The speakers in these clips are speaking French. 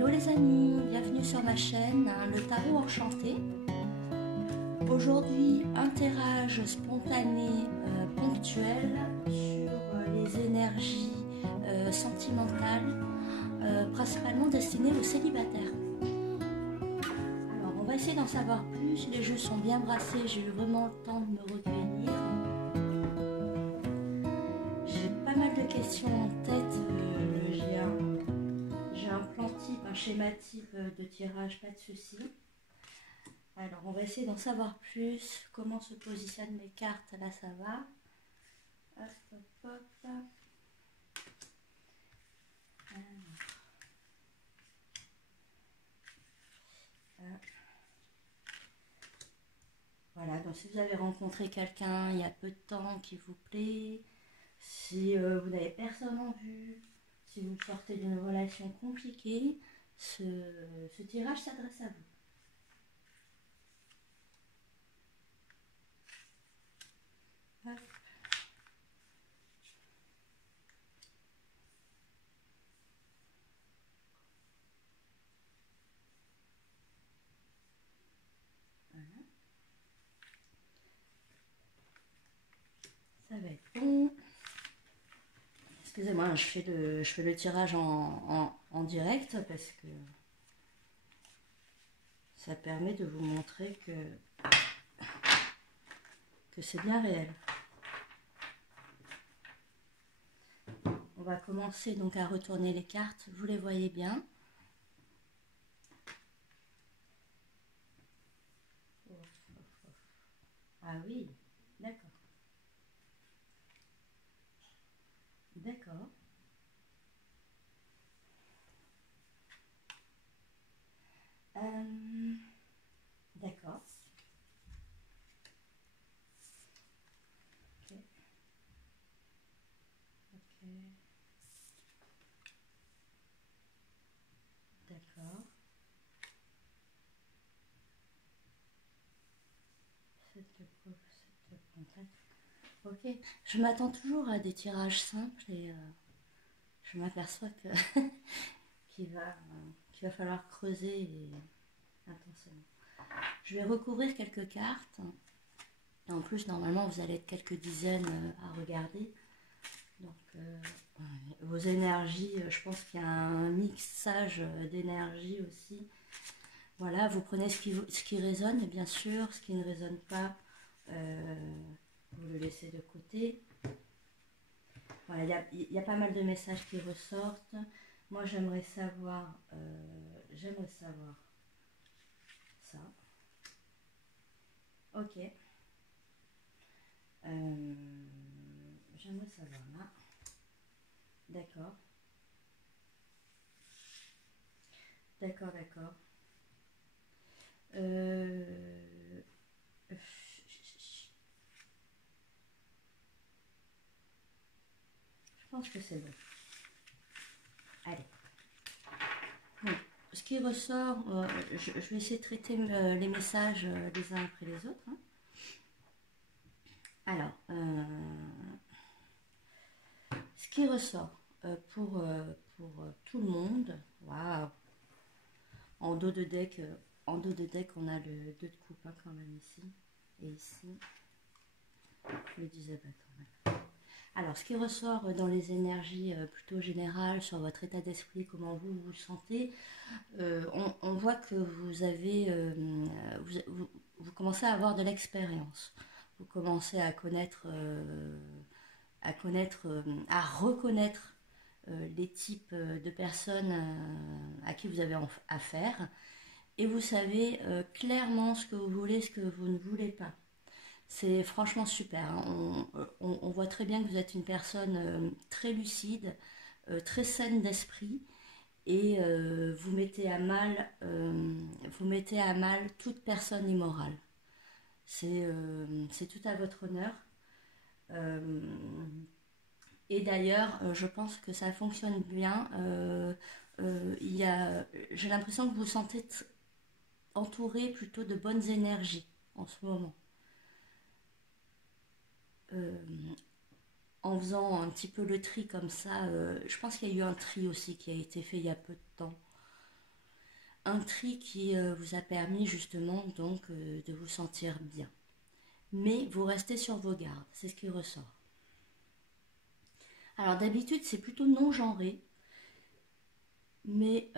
Hello les amis, bienvenue sur ma chaîne, le tarot enchanté. Aujourd'hui, un tirage spontané ponctuel sur les énergies sentimentales, principalement destinées aux célibataires. Alors, on va essayer d'en savoir plus. Les jeux sont bien brassés, j'ai eu vraiment le temps de me recueillir. J'ai pas mal de questions en tête. J'ai un plan type, un schéma type de tirage, pas de souci. Alors, on va essayer d'en savoir plus. Comment se positionnent mes cartes, là, ça va. Hop, hop, hop. Voilà, donc si vous avez rencontré quelqu'un il y a peu de temps qui vous plaît, si vous n'avez personne en vue, si vous sortez d'une relation compliquée, ce tirage s'adresse à vous. Hop. Voilà. Ça va être bon. Excusez-moi, je fais le tirage en direct parce que ça permet de vous montrer que c'est bien réel. On va commencer donc à retourner les cartes. Vous les voyez bien. Ah oui, d'accord. D'accord. D'accord. Ok. Ok. D'accord. Cette de contact. Ok. Je m'attends toujours à des tirages simples et je m'aperçois que qu'il va falloir creuser intensément. Je vais recouvrir quelques cartes. Et en plus, normalement, vous allez être quelques dizaines à regarder. Donc, vos énergies, je pense qu'il y a un mixage d'énergie aussi. Voilà, vous prenez ce qui résonne, bien sûr, ce qui ne résonne pas, vous le laissez de côté. Voilà, il y a pas mal de messages qui ressortent. Moi, j'aimerais savoir ça. Ok. J'aimerais savoir là. D'accord. D'accord, d'accord. Je pense que c'est bon. Allez. Bon, ce qui ressort, je vais essayer de traiter les messages les uns après les autres. Hein. Alors, ce qui ressort pour tout le monde, waouh, en dos de deck, on a le 2 de coupe hein, quand même ici, et ici, le 10 de bâton. Alors, ce qui ressort dans les énergies plutôt générales sur votre état d'esprit, comment vous vous sentez, on voit que vous avez, vous commencez à avoir de l'expérience. Vous commencez à connaître, à reconnaître les types de personnes à qui vous avez affaire. Et vous savez clairement ce que vous voulez, ce que vous ne voulez pas. C'est franchement super. Hein. On voit très bien que vous êtes une personne très lucide, très saine d'esprit, et vous mettez à mal toute personne immorale. C'est tout à votre honneur. Et d'ailleurs, je pense que ça fonctionne bien. J'ai l'impression que vous vous sentez entouré plutôt de bonnes énergies en ce moment. En faisant un petit peu le tri comme ça, je pense qu'il y a eu un tri aussi qui a été fait il y a peu de temps. un tri qui vous a permis justement donc de vous sentir bien. Mais vous restez sur vos gardes, c'est ce qui ressort. Alors d'habitude c'est plutôt non genré, mais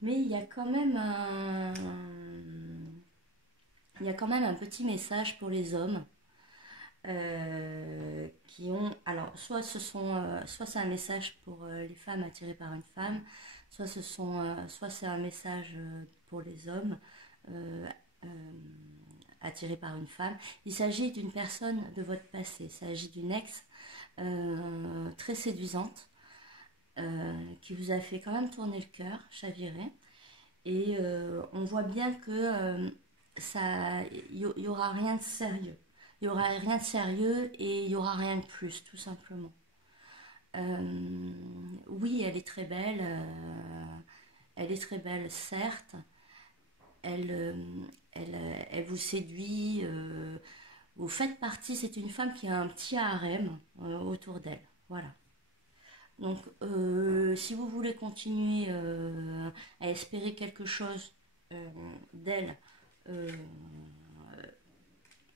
il y a quand même un petit message pour les hommes qui ont, alors soit soit c'est un message pour les femmes attirées par une femme, soit c'est un message pour les hommes euh, euh, attirés par une femme. Il s'agit d'une personne de votre passé, il s'agit d'une ex très séduisante qui vous a fait quand même tourner le cœur, chavirer. Et on voit bien que il y aura rien de sérieux. Il y aura rien de sérieux et il y aura rien de plus, tout simplement. Oui, elle est très belle, certes. Elle, euh, elle vous séduit. Vous faites partie. C'est une femme qui a un petit harem autour d'elle. Voilà. Donc, si vous voulez continuer à espérer quelque chose d'elle, euh,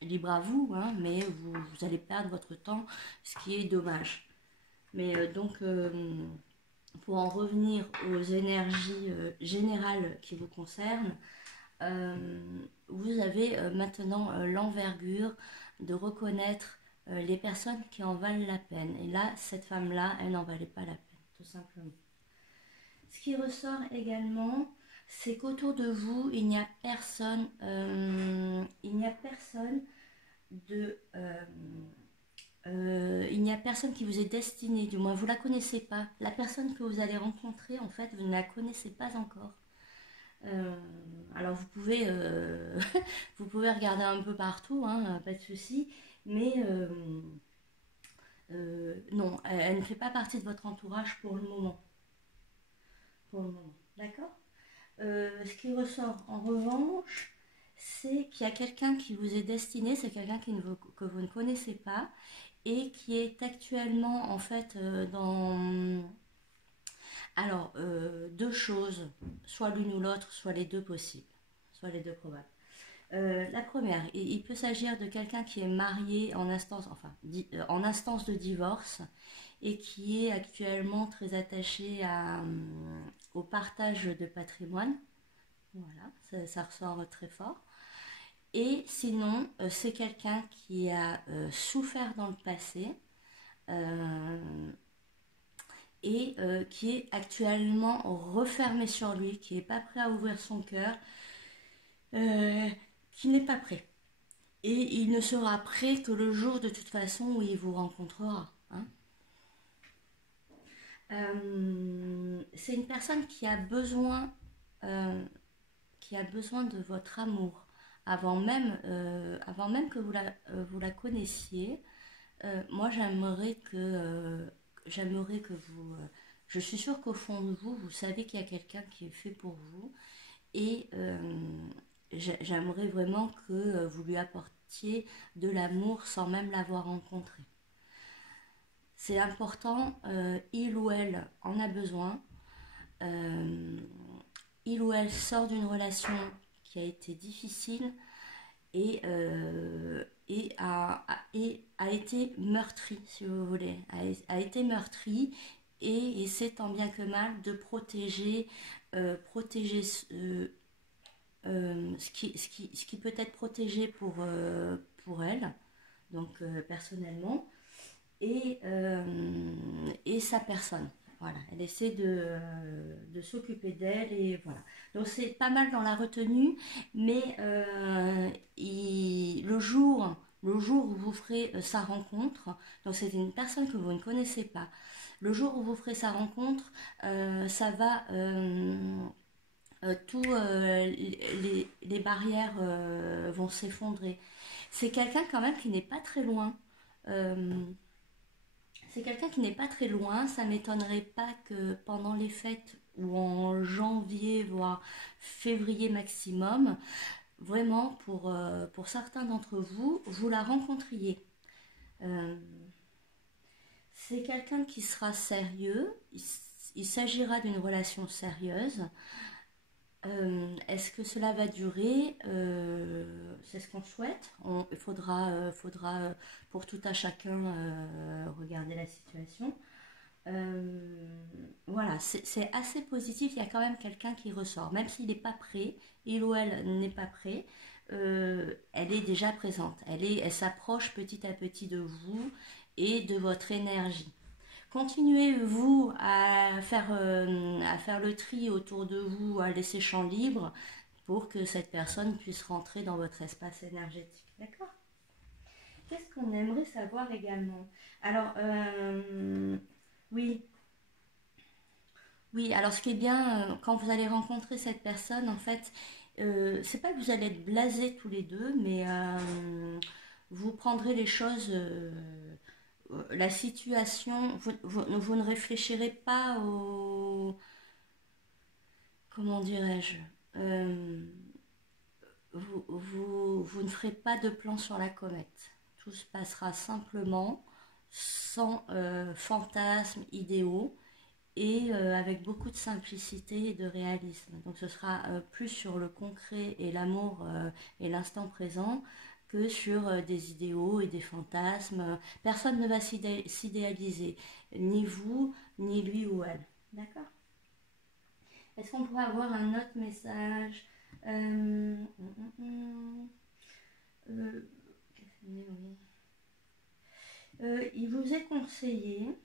libre à vous, hein, mais vous allez perdre votre temps, ce qui est dommage. Mais pour en revenir aux énergies générales qui vous concernent, vous avez maintenant l'envergure de reconnaître les personnes qui en valent la peine. Et là, cette femme-là, elle n'en valait pas la peine, tout simplement. Ce qui ressort également, c'est qu'autour de vous, il n'y a personne, il n'y a personne qui vous est destiné, du moins vous la connaissez pas. La personne que vous allez rencontrer, en fait, vous ne la connaissez pas encore. Euh, alors vous pouvez, vous pouvez regarder un peu partout, hein, pas de souci, mais non, elle ne fait pas partie de votre entourage pour le moment. Pour le moment, d'accord. Ce qui ressort en revanche, c'est qu'il y a quelqu'un qui vous est destiné, c'est quelqu'un que vous ne connaissez pas et qui est actuellement en fait dans... Alors, deux choses, soit l'une ou l'autre, soit les deux possibles, soit les deux probables. La première, il peut s'agir de quelqu'un qui est marié en instance, en instance de divorce et qui est actuellement très attaché au partage de patrimoine. Voilà, ça ressort très fort. Et sinon, c'est quelqu'un qui a souffert dans le passé euh, et qui est actuellement refermé sur lui, qui n'est pas prêt à ouvrir son cœur, euh, qui n'est pas prêt. Et il ne sera prêt que le jour de toute façon où il vous rencontrera. Hein. C'est une personne qui a besoin de votre amour avant même que vous la connaissiez. Moi, j'aimerais que vous. Je suis sûre qu'au fond de vous, vous savez qu'il y a quelqu'un qui est fait pour vous. Et j'aimerais vraiment que vous lui apportiez de l'amour sans même l'avoir rencontré. C'est important, il ou elle en a besoin. Euh, il ou elle sort d'une relation qui a été difficile et a été meurtri, si vous voulez, a été meurtri et essaie tant bien que mal de protéger ce qui peut être protégé pour elle, donc personnellement, et, euh, et sa personne. Voilà, elle essaie de s'occuper d'elle et voilà. Donc c'est pas mal dans la retenue, mais le jour où vous ferez sa rencontre, donc c'est une personne que vous ne connaissez pas, le jour où vous ferez sa rencontre, ça va, tous les barrières vont s'effondrer. C'est quelqu'un quand même qui n'est pas très loin. Euh, c'est quelqu'un qui n'est pas très loin. Ça m'étonnerait pas que pendant les fêtes ou en janvier, voire février maximum, vraiment pour certains d'entre vous, vous la rencontriez. Euh, c'est quelqu'un qui sera sérieux, il s'agira d'une relation sérieuse. Est-ce que cela va durer? C'est ce qu'on souhaite. Il faudra pour tout à chacun regarder la situation. Voilà, c'est assez positif. Il y a quand même quelqu'un qui ressort, même s'il n'est pas prêt, il ou elle n'est pas prêt. Elle est déjà présente. Elle s'approche petit à petit de vous et de votre énergie. Continuez, vous, à faire le tri autour de vous, à laisser champ libre pour que cette personne puisse rentrer dans votre espace énergétique. D'accord? Qu'est-ce qu'on aimerait savoir également? Alors, oui, oui, alors ce qui est bien, quand vous allez rencontrer cette personne, en fait, c'est pas que vous allez être blasés tous les deux, mais vous prendrez les choses, la situation, vous ne réfléchirez pas au, comment dirais-je, euh, vous ne ferez pas de plan sur la comète. Tout se passera simplement, sans fantasmes idéaux et avec beaucoup de simplicité et de réalisme. Donc ce sera plus sur le concret et l'amour et l'instant présent que sur des idéaux et des fantasmes. Personne ne va s'idéaliser, ni vous, ni lui ou elle. D'accord? Est-ce qu'on pourrait avoir un autre message? Euh, il vous est conseillé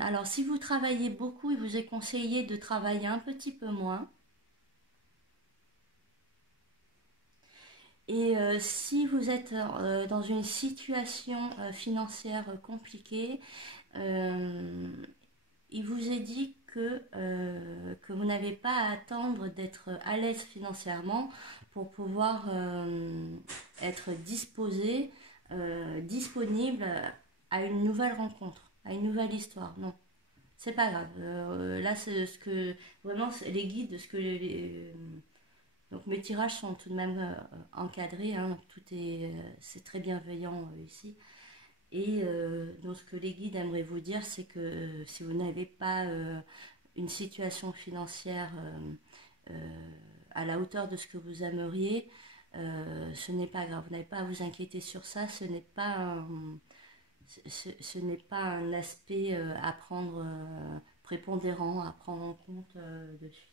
alors si vous travaillez beaucoup, il vous est conseillé de travailler un petit peu moins. Et si vous êtes dans une situation financière compliquée, euh, il vous est dit que vous n'avez pas à attendre d'être à l'aise financièrement pour pouvoir être disposé, disponible à une nouvelle rencontre, à une nouvelle histoire. Non, c'est pas grave. Là, c'est ce que vraiment les guides, donc mes tirages sont tout de même encadrés. Hein, c'est très bienveillant ici. Et donc ce que les guides aimeraient vous dire, c'est que si vous n'avez pas une situation financière à la hauteur de ce que vous aimeriez, ce n'est pas grave. Vous n'avez pas à vous inquiéter sur ça. Ce n'est pas un aspect à prendre prépondérant, à prendre en compte de suite.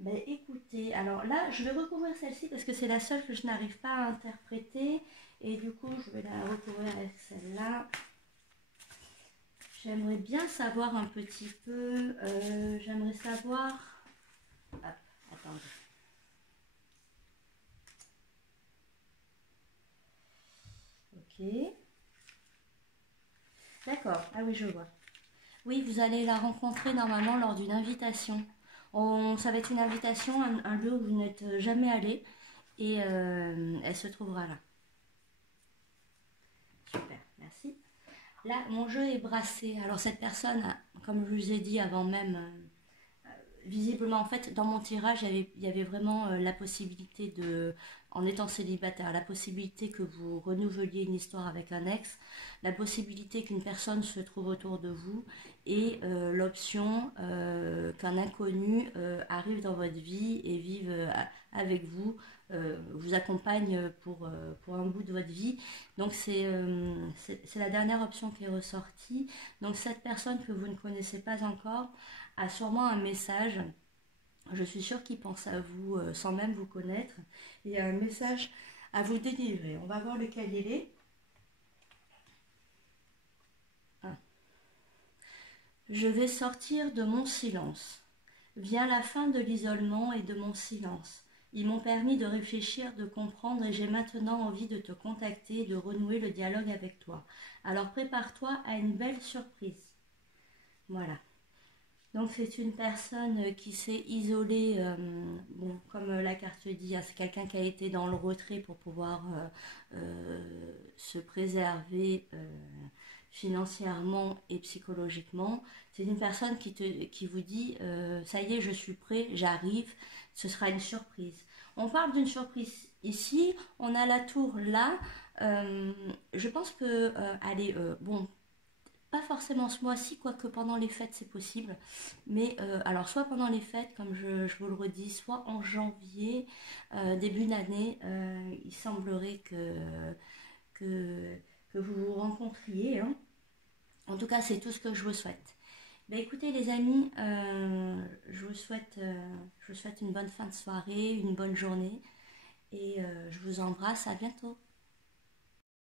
Ben, écoutez, alors là, je vais recouvrir celle-ci parce que c'est la seule que je n'arrive pas à interpréter. Et du coup, je vais la recouvrir avec celle-là. J'aimerais bien savoir un petit peu. J'aimerais savoir. Hop, attendez. Ok. D'accord. Ah oui, je vois. Oui, vous allez la rencontrer normalement lors d'une invitation. Ça va être une invitation, un lieu où vous n'êtes jamais allé. Et elle se trouvera là. Super, merci. Là, mon jeu est brassé. Alors cette personne, comme je vous ai dit avant même, visiblement, en fait, dans mon tirage, il y avait vraiment la possibilité en étant célibataire, la possibilité que vous renouveliez une histoire avec un ex, la possibilité qu'une personne se trouve autour de vous et l'option qu'un inconnu arrive dans votre vie et vive avec vous, vous accompagne pour un bout de votre vie. Donc c'est la dernière option qui est ressortie. Donc cette personne que vous ne connaissez pas encore a sûrement un message. Je suis sûre qu'il pense à vous sans même vous connaître. Il y a un message à vous délivrer. On va voir lequel il est. Ah. Je vais sortir de mon silence. Vient la fin de l'isolement et de mon silence. Ils m'ont permis de réfléchir, de comprendre et j'ai maintenant envie de te contacter et de renouer le dialogue avec toi. Alors prépare-toi à une belle surprise. Voilà. Donc c'est une personne qui s'est isolée, bon, comme la carte dit, c'est quelqu'un qui a été dans le retrait pour pouvoir se préserver financièrement et psychologiquement. C'est une personne qui vous dit ça y est, je suis prêt, j'arrive, ce sera une surprise. On parle d'une surprise Ici, on a la tour là. Je pense que, allez, bon, pas forcément ce mois-ci, quoique pendant les fêtes c'est possible. Mais alors soit pendant les fêtes, comme je vous le redis, soit en janvier, début d'année, il semblerait que, que vous vous rencontriez, hein. En tout cas, c'est tout ce que je vous souhaite. Ben, écoutez les amis, je vous souhaite une bonne fin de soirée, une bonne journée et je vous embrasse, à bientôt.